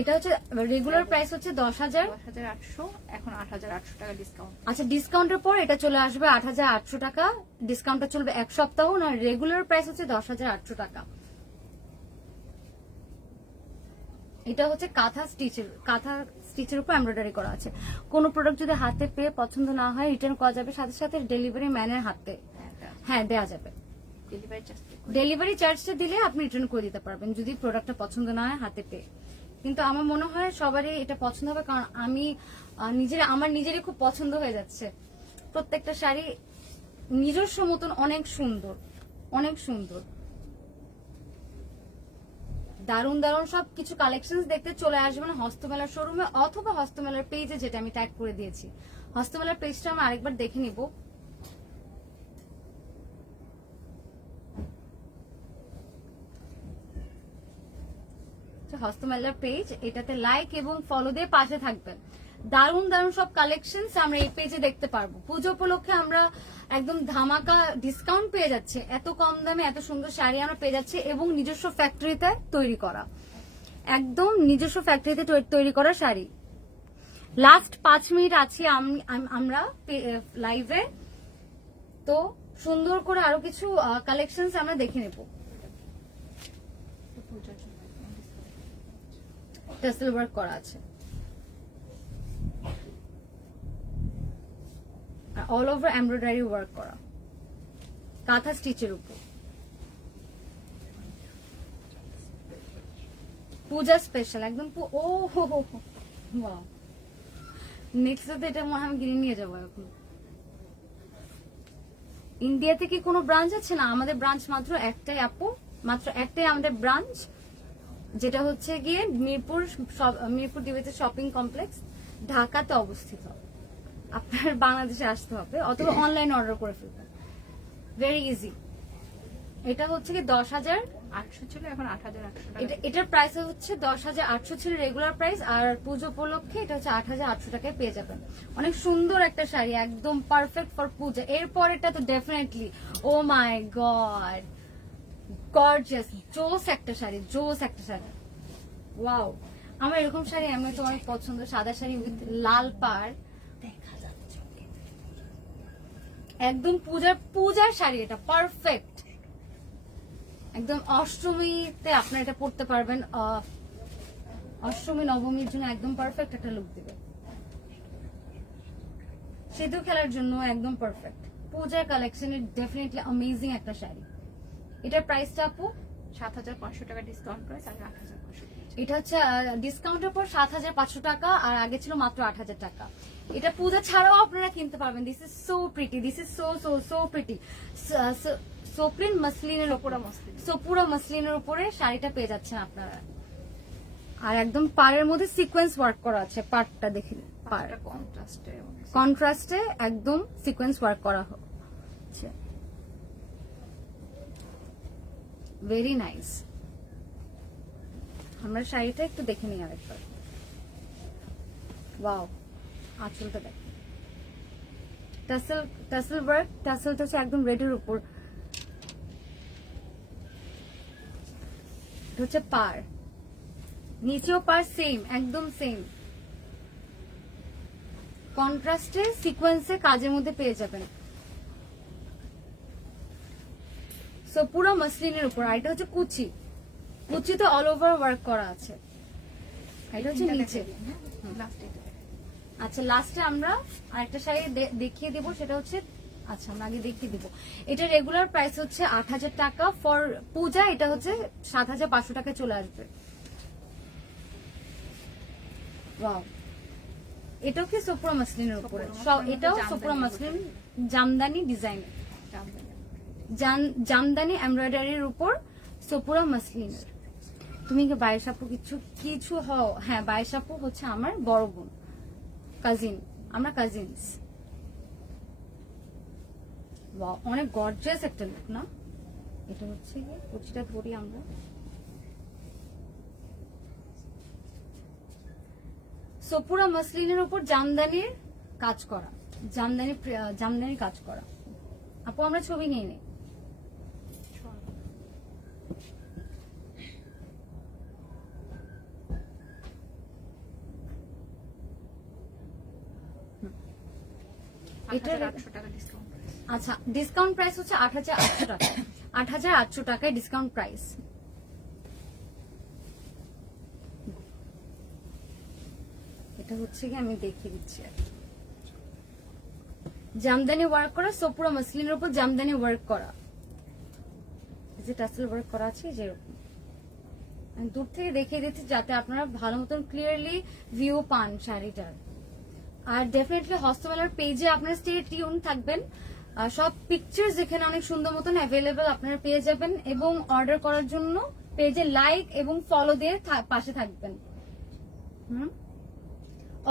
এটা হচ্ছে রেগুলার প্রাইস হচ্ছে 10,800, এখন 8,800 টাকা ডিসকাউন্ট। আচ্ছা, ডিসকাউন্টের পর এটা চলে আসবে 8,800 টাকা। ডিসকাউন্টটা চলবে এক সপ্তাহ না। রেগুলার প্রাইস হচ্ছে 10,800 টাকা। এটা হচ্ছে কাঁথা স্টিচের, কাঁথা স্টিচের উপর এমব্রয়ডারি করা আছে। কোন প্রোডাক্ট যদি হাতে পেয়ে পছন্দ না হয় রিটার্ন করা যাবে, সাথে সাথে ডেলিভারি ম্যানের হাতে হ্যাঁ দেওয়া যাবে। ডেলিভারি চার্জটা দিলে আপনি রিটার্ন করে দিতে পারবেন যদি প্রোডাক্টটা পছন্দ না হয় হাতে পেয়ে। কিন্তু আমার মনে হয় সবারই এটা পছন্দ হবে, কারণ আমি আমার নিজেরই খুব পছন্দ হয়ে যাচ্ছে। প্রত্যেকটা শাড়ি নিজস্ব মতন অনেক সুন্দর, অনেক সুন্দর। দারুন দারুন সব কিছু কালেকশন দেখতে চলে আসবেন হস্তমেলার শোরুমে অথবা হস্তমেলার পেজে, যেটা আমি ট্যাগ করে দিয়েছি। হস্তমেলার পেজটা আমরা আরেকবার দেখে নিব। হস্তমেলার পেজ, এটাতে লাইক এবং ফলো দিয়ে পাশে থাকবেন। দারুন দারুন সব কালেকশন আমরা এই পেজে দেখতে পারবো। পুজো উপলক্ষে আমরা একদম ধামাকা ডিসকাউন্ট পেয়ে যাচ্ছে, এত কম দামে এত সুন্দর শাড়ি আমরা পেয়ে যাচ্ছি এবং নিজস্ব ফ্যাক্টরিতে তৈরি করা, একদম নিজস্ব ফ্যাক্টরিতে তৈরি করা শাড়ি। লাস্ট 5 মিনিট আছি আমরা লাইভে, তো সুন্দর করে আরো কিছু কালেকশন আমরা দেখে নেব। টাসেল ওয়ার্ক করা আছে, অল ওভার এমব্রয়ডারি ওয়ার্ক করা, কাঁথা স্টিচের উপর। পূজা স্পেশাল একদম ও হো হো ওয়াও নেক্সট তো এটা মনে হয় আমি কিনে নিয়ে যাবো এখন। ইন্ডিয়াতে কি কোনো ব্রাঞ্চ আছে? না, আমাদের ব্রাঞ্চ মাত্র একটাই আপু, মাত্র একটাই আমাদের ব্রাঞ্চ, যেটা হচ্ছে গিয়ে মিরপুর ডিভিসি শপিং কমপ্লেক্স ঢাকাতে অবস্থিত। আপনার বাংলাদেশে আসতে হবে অথবা অনলাইন অর্ডার করে ফেলবেন, ভেরি ইজি। এটা হচ্ছে কি 10,800 ছিল, এখন 8,800 টাকা। এটার প্রাইস হচ্ছে 10,800 ছিল রেগুলার প্রাইস, আর পুজো উপলক্ষে এটা হচ্ছে 8,800 টাকায় পেয়ে যাবেন। অনেক সুন্দর একটা শাড়ি, একদম পারফেক্ট ফর পূজা। এরপর এটা তো ডেফিনেটলি ও মাই গড গর্জিয়াস, জোস একটা শাড়ি, জোস একটা শাড়ি, ওয়াও। আমার এরকম শাড়ি এমনি তো অনেক পছন্দ, সাদা শাড়ি উইথ লাল পাড়, একদম পূজার শাড়ি, এটা পারফেক্ট একদম। অষ্টমীতে আপনারা এটা পড়তে পারবেন, অষ্টমী নবমীর জন্য একদম পারফেক্ট একটা লুক দিবে, সেতু খেলার জন্য একদম পারফেক্ট। পূজার কালেকশনের ডেফিনেটলি অ্যামেজিং একটা শাড়ি। এটার প্রাইসটা আপু 7,500 টাকা ডিসকাউন্ট প্রাইস, আর 8,500। এটা হচ্ছে ডিসকাউন্টের পর 7,500 টাকা, আর আগে ছিল মাত্র 8,000 টাকা। এটা পূজা ছাড়াও আপনারা কিনতে পারবেন। This is so pretty, this is so so so pretty. সোপ্রিন মসলিনের উপরে, সোপুরা মসলিনের উপরে শাড়িটা পেয়ে যাচ্ছেন আপনারা, আর একদম পাড়ের মধ্যে সিকোয়েন্স ওয়ার্ক করা আছে। পাড়টা দেখে, পাড় কন্ট্রাস্টে একদম সিকোয়েন্স ওয়ার্ক করা হচ্ছে, ভেরি নাইস। আমরা শাড়িটা একটু দেখে নিই আরেকবার, ওয়াও। আঁচলটা দেখেন, টাসেল ওয়ার্ক, টাসেলটা হচ্ছে একদম রেডের উপর, এটা হচ্ছে পার, নিচেও পার সেম, একদম সেম কন্ট্রাস্টে সিকোয়েন্সে কাজের মধ্যে পেয়ে যাবেন। সো পুরো মসলিনের উপর, আর এটা হচ্ছে কুচি, কুচিতে অল ওভার ওয়ার্ক করা আছে, এটা হচ্ছে নিচে। আচ্ছা, লাস্টে আমরা আরেকটা শাড়ি দেখিয়ে দেবো, সেটা হচ্ছে, আচ্ছা আমরা আগে দেখিয়ে দিব। এটা রেগুলার প্রাইস হচ্ছে 8,000 টাকা, ফর পূজা এটা হচ্ছে 7,500 টাকায় চলে আসবে। ওয়াও, এটাও কি সোপুরা মসলিনের উপরে, এটাও সোপুরা মসলিন জামদানি ডিজাইন, জামদানি এমব্রয়ডারির উপর সোপুরা মসলিনের। তুমি কি বাইশাপু কিছু হও? হ্যাঁ, বাইশাপু হচ্ছে আমার বড় বোন, কাজিন, আমরা কাজিনস। অনেক গর্জিয়াস একটা লুক না? এটা হচ্ছে কুচিটা ধরি আমরা, সোপুরা মসলিনের উপর জামদানির কাজ করা, জামদানির কাজ করা। আপু আমরা ছবি নিয়ে নিই। আচ্ছা, ডিসকাউন্ট প্রাইস হচ্ছে 8,800 টাকা, 8,800 টাকায় ডিসকাউন্ট প্রাইস। এটা হচ্ছে কি আমি দেখিয়ে দিচ্ছি, জামদানি ওয়ার্ক করা, সোপুরা মসলিনের উপর জামদানি ওয়ার্ক করা, যে টাসেল ওয়ার্ক করা আছে যেরকম। আমি দূর থেকে দেখিয়ে দিচ্ছি যাতে আপনারা ভালো মতন ক্লিয়ারলি ভিউ পান শাড়িটার। আর ডেফিনেটলি হস্তমেলার পেজে আপনারা স্টে টিউন থাকবেন, সব পিকচার্স এখানে অনেক সুন্দর মতন অ্যাভেলেবেল আপনারা পেয়ে যাবেন, এবং অর্ডার করার জন্য পেজে লাইক এবং ফলো দিয়ে পাশে থাকবেন।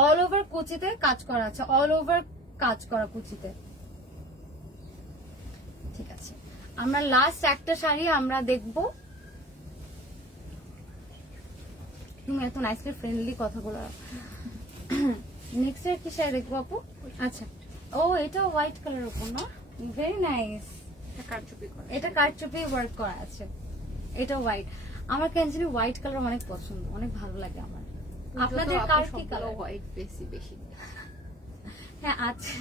অল ওভার কুচিতে কাজ করা আছে, অল ওভার কাজ করা কুচিতে। ঠিক আছে, আমরা লাস্ট একটা শাড়ি আমরা দেখবো। তুমি এত নাইসলি ফ্রেন্ডলি কথাগুলো। নেক্সট এর কি শাড়ি দেখবো আপু? আচ্ছা, ও এটা হোয়াইট কালার উপর না, ভেরি নাইস। এটা কারচুপি ওয়ার্ক করা আছে, এটা হোয়াইট। আমার কেন জানি হোয়াইট কালার অনেক পছন্দ, অনেক ভালো লাগে আমার। আপনাদের কার কি কালার? হোয়াইট বেশি। হ্যাঁ, আচ্ছা,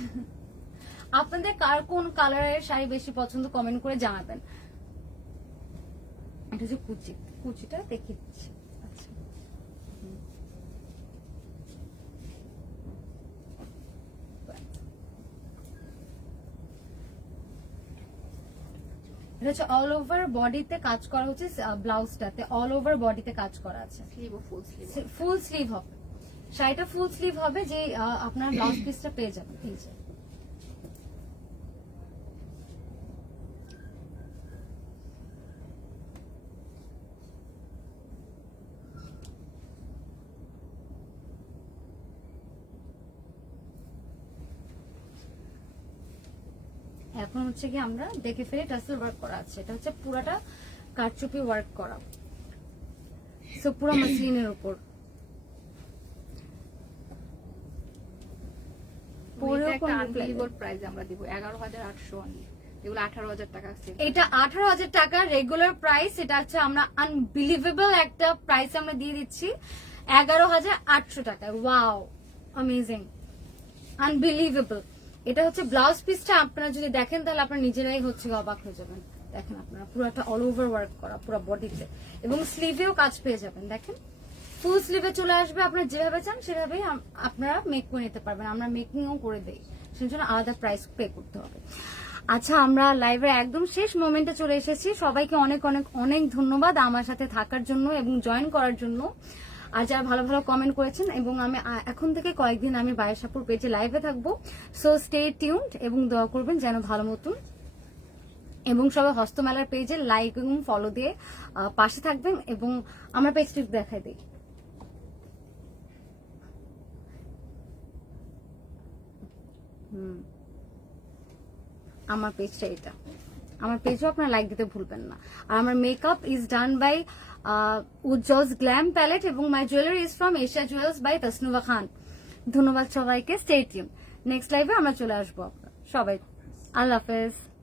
আপনাদের কার কোন কালারের শাড়ি বেশি পছন্দ কমেন্ট করে জানাবেন। এটা হচ্ছে কুচিটা দেখিয়ে দিচ্ছি। আচ্ছা, এটা হচ্ছে অল ওভার বডিতে কাজ করা হচ্ছে, ব্লাউজটাতে অল ওভার বডিতে কাজ করা আছে, স্লিভ ও ফুল স্লিভ। ফুল স্লিভ হবে, শাড়িটা ফুল স্লিভ হবে, যে আপনার ব্লাউজ পিসটা পেয়ে যাবেন এই যে। এখন হচ্ছে কি আমরা দেখে ফেলে টাসেল ওয়ার্ক করা আছে, এটা হচ্ছে পুরাটা কারচুপি ওয়ার্ক করা, সো পুরো মাসলিনের উপর। এটা একটা আনবিলিভেবল প্রাইস আমরা দিব 11,800 অনলি, যেগুলো 18,000 টাকা আছে। এটা 18,000 টাকা রেগুলার প্রাইস, এটা হচ্ছে আমরা আনবিলিভেবল একটা প্রাইস আমরা দিয়ে দিচ্ছি 11,800 টাকায়। Wow, amazing, unbelievable. এটা হচ্ছে ব্লাউজ পিসটা, আপনারা যদি দেখেন তাহলে আপনারা নিজেরাই হচ্ছে অবাক হয়ে যাবেন। দেখেন আপনারা পুরোটা অল ওভার ওয়ার্ক করা পুরো বডিতে, এবং স্লিভেও কাজ পেয়ে যাবেন। দেখেন ফুল স্লিভে চলে আসবে, আপনারা যেভাবে চান সেভাবেই আপনারা মেক করে নিতে পারবেন, আমরা মেকিংও করে দেই, সেই জন্য আলাদা প্রাইস পে করতে হবে। আচ্ছা, আমরা লাইভের একদম শেষ মোমেন্টে চলে এসেছি। সবাইকে অনেক অনেক অনেক ধন্যবাদ আমার সাথে থাকার জন্য এবং জয়েন করার জন্য, আর যারা ভালো ভালো কমেন্ট করেছেন। এবং আমি এখন থেকে কয়েকদিন আমি বায়েশাপুর পেজে লাইভে থাকবো, সো স্টে টিউনড এবং দোয়া করবেন যেন ভালো মতন, এবং সবাই হস্তমেলার পেজে লাইক এবং ফলো দিয়ে পাশে থাকবেন। এবং আমার পেজটি দেখাই দিই, আমার পেজটা এটা, আমার পেজও আপনারা লাইক দিতে ভুলবেন না। আর আমার makeup is done by Ujjwal's glam palette, এবং my jewellery is from Asia jewellers by Tasnuva Khan. ধন্যবাদ সবাইকে, স্টে টিউন, নেক্সট লাইভে আমরা চলে আসবো। সবাই আল্লাহ হাফেজ।